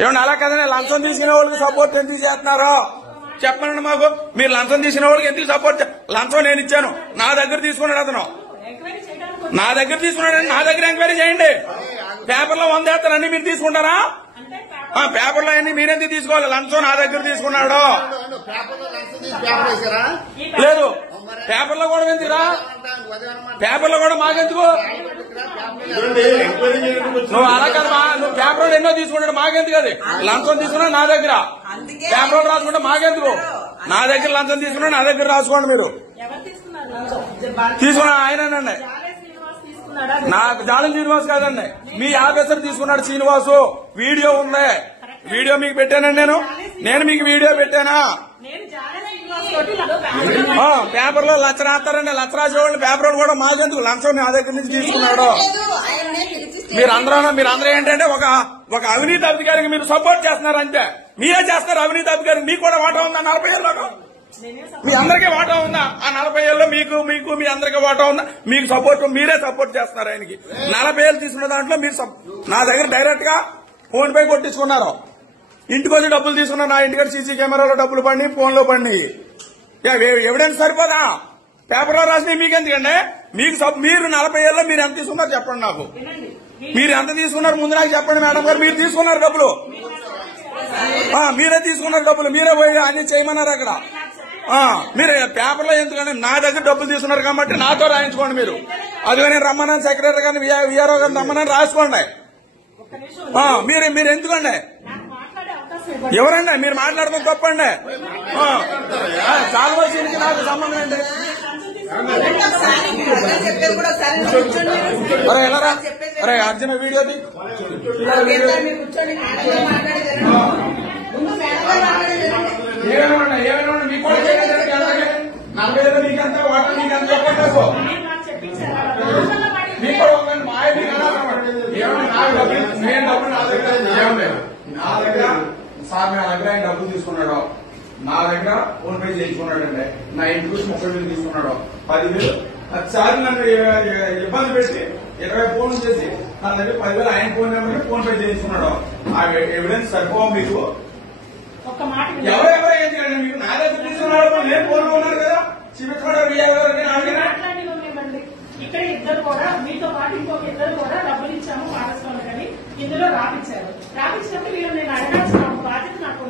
ఏమన్నా అలా కదనే లంచం తీసుకునే వాళ్ళకి సపోర్ట్ ఎందుకు చేస్తున్నారు చెప్పండి మాకు. మీరు లంచం తీసుకునే వాళ్ళకి ఎందుకు సపోర్ట్? లంచం నేను ఇచ్చాను, నా దగ్గర తీసుకున్నాడు అతను, నా దగ్గర తీసుకున్నాడు, నా దగ్గర ఎంక్వైరీ చేయండి. పేపర్లో 100 వేస్తారని మీరు తీసుకుంటారా? పేపర్లో అన్ని మీరెందుకు తీసుకోవాలి? లంచం నా దగ్గర తీసుకున్నాడు. లేదు పేపర్లో కూడా ఎందుకురా? పేపర్లో కూడా మాకెందుకు? నువ్వు అలా కదా, నువ్వు పేపర్ ఎన్నో తీసుకున్నాడు మాకెందుకు? అది లంచం తీసుకున్నాడు నా దగ్గర, పేపర్ రాసుకుంటే మాకెందుకు? నా దగ్గర లంచం తీసుకున్నాడు, నా దగ్గర రాసుకోండి. మీరు తీసుకున్నా ఆయనండి, నాకు జాలం శ్రీనివాస్ కాదండి, మీ ఆఫీసర్ తీసుకున్నాడు శ్రీనివాసు. వీడియో ఉంది, వీడియో మీకు పెట్టానండి. నేను మీకు వీడియో పెట్టానా? పేపర్ లో లచ్చ రాస్తారండి, లచ్చ రాసేవాళ్ళు పేపర్ కూడా మాకెందుకు? లంచం నా దగ్గర నుంచి తీసుకున్నాడు. మీరందరూ ఏంటంటే ఒక అవినీతి అధికారికి మీరు సపోర్ట్ చేస్తున్నారు అంతే. మీరే చేస్తున్నారు అవినీతి అధికారికి. మీకు కూడా వాటా ఉందా 40 ఏళ్ళలో? మీ అందరికీ వాటా ఉందా? ఆ 40 ఏళ్ళలో మీకు మీ అందరికీ వాటా ఉందా? మీకు సపోర్ట్, మీరే సపోర్ట్ చేస్తున్నారు ఆయనకి. 40 ఏళ్ళు తీసుకున్న దాంట్లో మీరు నా దగ్గర డైరెక్ట్ గా ఫోన్ పే కొట్టించుకున్నారు. ఇంటికి వచ్చి డబ్బులు తీసుకున్నారు. నా ఇంటికి సీసీ కెమెరాలో డబ్బులు పడి, ఫోన్ లో పడి. ఎవిడెన్స్ సరిపోదా? పేపర్ లో రాసినవి మీకెందుకండి? మీరు 40 ఏళ్ళలో మీరు ఎంత తీసుకున్నారు చెప్పండి నాకు. మీరు ఎంత తీసుకున్నారు ముందు నాకు చెప్పండి మేడం గారు. మీరు తీసుకున్నారు డబ్బులు, మీరే తీసుకున్నారు డబ్బులు, మీరే పోయి అన్ని చేయమన్నారు అక్కడ. మీరు పేపర్లో ఎందుకంటే నా దగ్గర డబ్బులు తీసుకున్నారు కాబట్టి నాతో రాయించుకోండి. మీరు అదిగో నేను రమ్మన్నాను, సెక్రటరీ గారిని విఆర్ఓ గారిని రమ్మన్నాను, రాసుకోండి. మీరు ఎందుకండి? ఎవరండి మీరు మాట్లాడడం తప్పండి. చాలా వరకు నాకు సంబంధం ఏంటి? అరే ఎలారా? అరే అర్జున వీడియోది ఏమైనా మీకు కూడా 40 ఏళ్ళు మీకంతా వాటర్ మీకంతా చెప్పండి. మీకు కూడా ఒక మాయ మీకు నేను డబ్బులు నా దగ్గర ఏమలేదు. నా దగ్గర సార్ నా దగ్గర ఆయన డబ్బులు తీసుకున్నాడు, నా దగ్గర ఫోన్ పే చేయించుకున్నాడండి. నా ఇంటికి వచ్చి 30,000 తీసుకున్నాడు, 10,000 ఒకసారి నన్ను ఇబ్బంది పెట్టి 20 ఫోన్లు చేసి నా దగ్గర 10,000 ఆయన ఫోన్ నెంబర్ ఫోన్ పే చేయించుకున్నాడు. ఆ ఎవిడెన్స్ సరిపోవు మీకు? ఎవరెవరో ఎందుకండి మీకు? నా దగ్గర తీసుకున్నాడు, నేను ఫోన్ ఉన్నారు కదా, చూపించుకున్నారు ఇక్కడ ఇద్దరు కూడా మీతో పాటు ఇంకొక ఇద్దరు కూడా డబ్బులు ఇచ్చాము పాఠశాల కానీ ఇందులో రాపించారు. రాపించినప్పుడు నేను అడగాల్సిన బాధ్యత నాకు